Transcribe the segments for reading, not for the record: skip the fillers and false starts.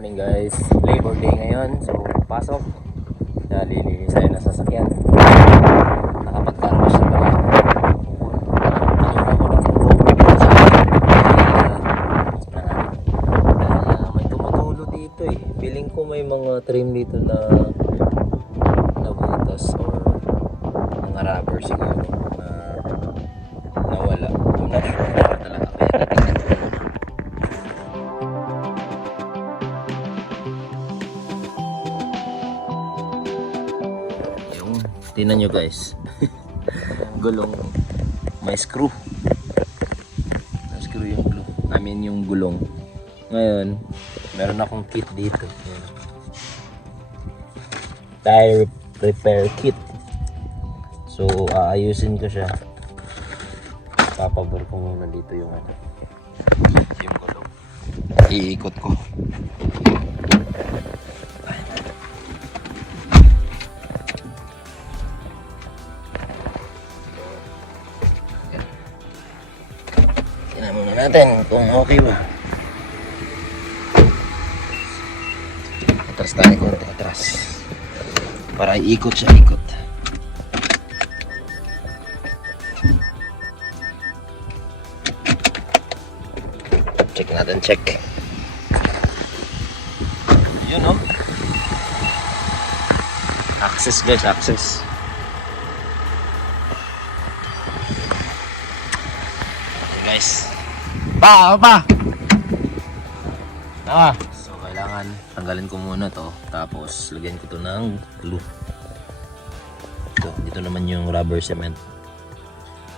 Morning guys, Labor Day ngayon. So pasok, nalilinis tayo ng sasakyan. Nakapag-carwash na pala. Kanina ko lang may tumutulo dito eh. Feeling ko may mga trim dito na nabutas or mga rubber siguro na nawala. I'm not sure kung talaga kaya natin. Tingnan nyo guys. Gulong may screw. May screw yung glue. Yung gulong. Ngayon, meron akong kit dito. Ayan. Tire repair kit. So, aayusin ko siya. Papabor ko muna dito yung yung gulong. Iikot ko. Tingnan muna natin kung okay ba. Atras tayo konti, atras. Para iikot siya, ikot. Check natin, check. Yun oh. Access guys, access. Guys. Pa! So kailangan tanggalin ko muna to, tapos lagyan ko to ng glue. Dito naman yung rubber cement.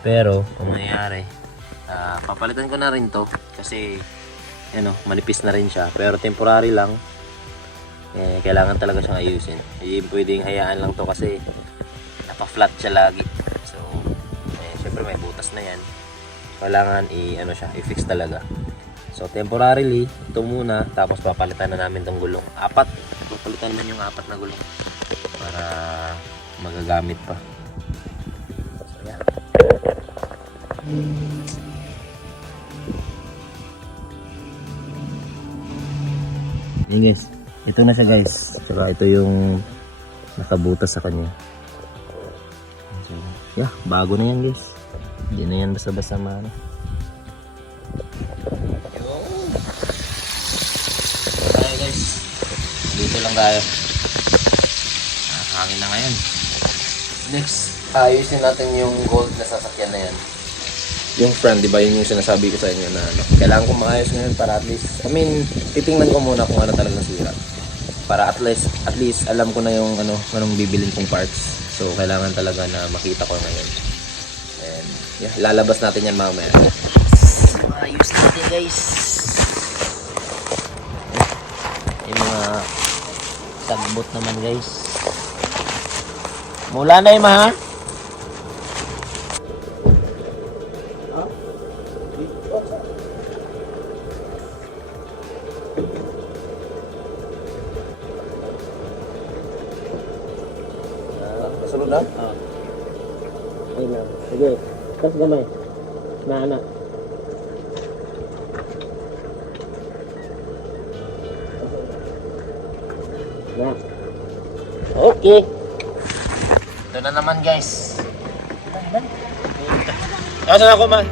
Pero kung mangyayari, papalitan ko na rin to kasi manipis na rin siya, pero temporary lang. Kailangan talaga siyang ayusin. Hindi pwedeng hayaan lang to kasi napa-flat siya lagi. So syempre may butas na yan. Kailangan i-fix talaga. So temporarily, ito muna, tapos papalitan na namin tong gulong. Papalitan naman yung 4 na gulong para magagamit pa. So yeah. Yan guys, ito na siya guys. Saka ito yung nakabutas sa kanya. So yeah, bago na yan guys. Hindi na yan basta-basta maano. Tayo guys. Dito lang tayo. Hangin na ngayon. Next, ayusin natin yung gold na sasakyan na yan. Yung front, di ba yun yung sinasabi ko sa inyo na kailangan ko maayos ngayon para at least, titingnan ko muna kung ano talagang sira. Para at least alam ko na yung anong bibilin kong parts. So kailangan talaga na makita ko ngayon. Yeah, lalabas natin yan mamaya. Ayos natin guys. Yung mga tagbot naman guys. Mula na yung ha? Kasunod na? Ayun na. Sige. Tapos gamay. Na. Okay. Ito na naman guys. Nasaan ako man?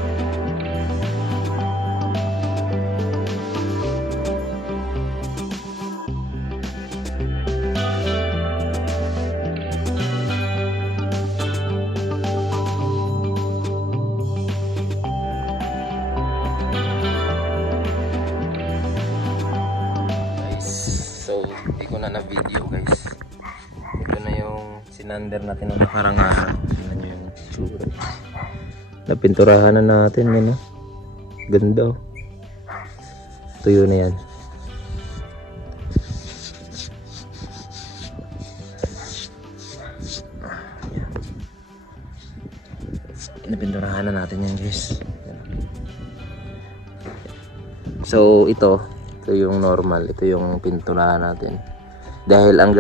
So, hindi ko na video guys. Ito na yung sinander natin ng nakarang araw. Tingnan nyo yung tsura. Napinturahan na natin, ganda oh. Tuyo na yan. Napinturahan na natin yan guys. So, ito yung normal, ito yung pinturahan natin. Dahil ang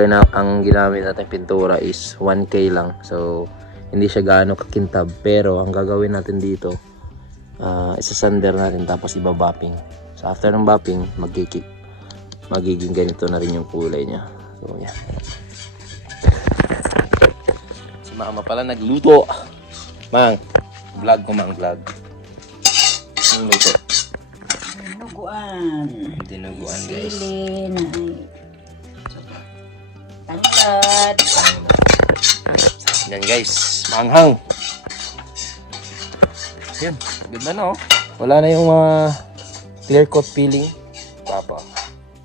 ginamit natin pintura is 1K lang. So hindi siya gaano kakintab, pero ang gagawin natin dito, isasander natin tapos ibabapping. So after ng bapping, magiging ganito na rin yung kulay niya. So, yan. Si mama pala nagluto. Mang, vlog ko, Mang, vlog. Yung luto. Dinuguan. Dinuguan, guys. Sili na tangkad. Yan, guys. Manghang. Yan. Ganda na, oh. Wala na yung mga clear coat peeling. Papa.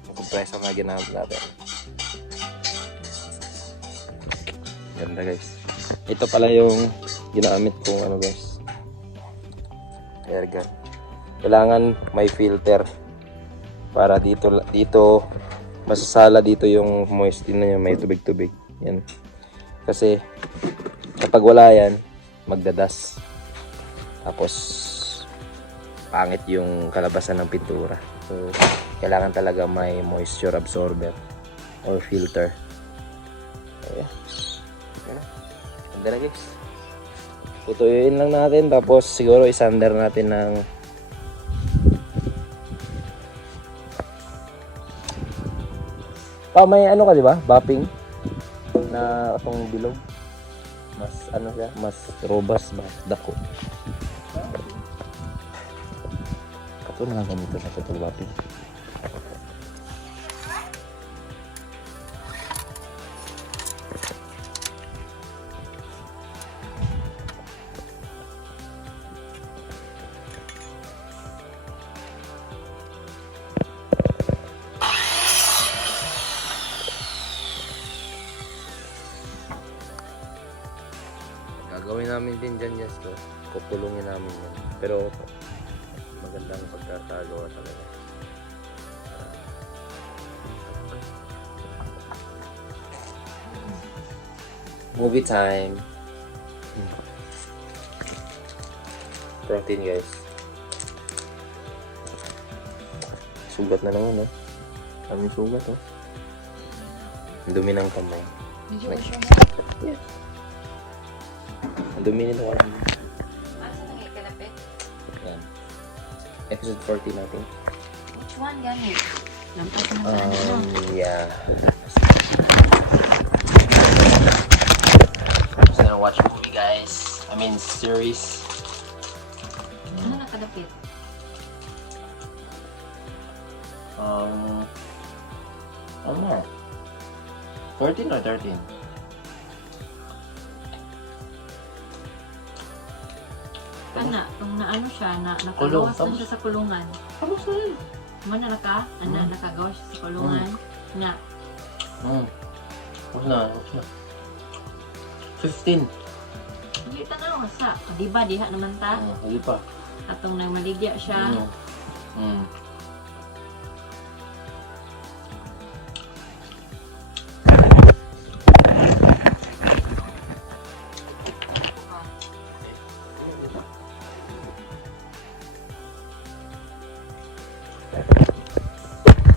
Yung compressor na ginamit natin. Ganda, guys. Ito pala yung ginamit kong ano, guys. Air gun. Kailangan may filter para dito masasala dito yung moisture na may tubig-tubig. Yan. Kasi kapag wala yan, magdadas. Tapos pangit yung kalabasan ng pintura. So kailangan talaga may moisture absorber or filter. So, yeah. Ganda na, guys. Tutuyuin lang natin tapos siguro isander natin ng may ano ka, di ba? Bapping na itong bilog. Mas ano siya, mas robust, mas dako. Ito na lang ganito sa total bapping. Gagawin namin din dyan, yes, to. Kukulungin namin yan. Pero magandang pagkakagawa talaga. Movie time. Protein, guys. Sugat na naman, oh. Kaming sugat, oh. Ang dumi ng kamay. Yeah. Ang dumi nito ka. Asa nang ikalapit? Yan. Episode 40 natin. Which one ganit? Lampas na sa ano? Yeah. Just gonna watch movie, guys. I mean, series. Ano nakadapit? Ano na? 14 or 13? Ana, kung naano siya, Kulong, nakagawas na siya sa kulungan. Tapos na yun. Mana nakagawas siya sa kulungan. Na, Tapos na. 15. hindi tanaw sa. Di ba, diha naman ta? Hindi pa. Atong nang maligya siya.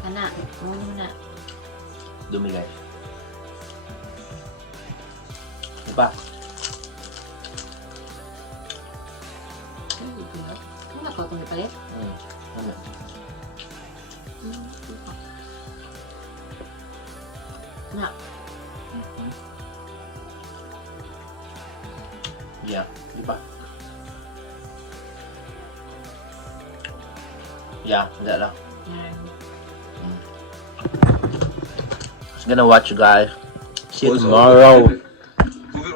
Ana, muna. Dumi, guys. Diba? Ano na ko itong ipalit? Ano? Na. Yeah. Diba? Yeah, hindi lang. Just gonna watch you guys. See you tomorrow.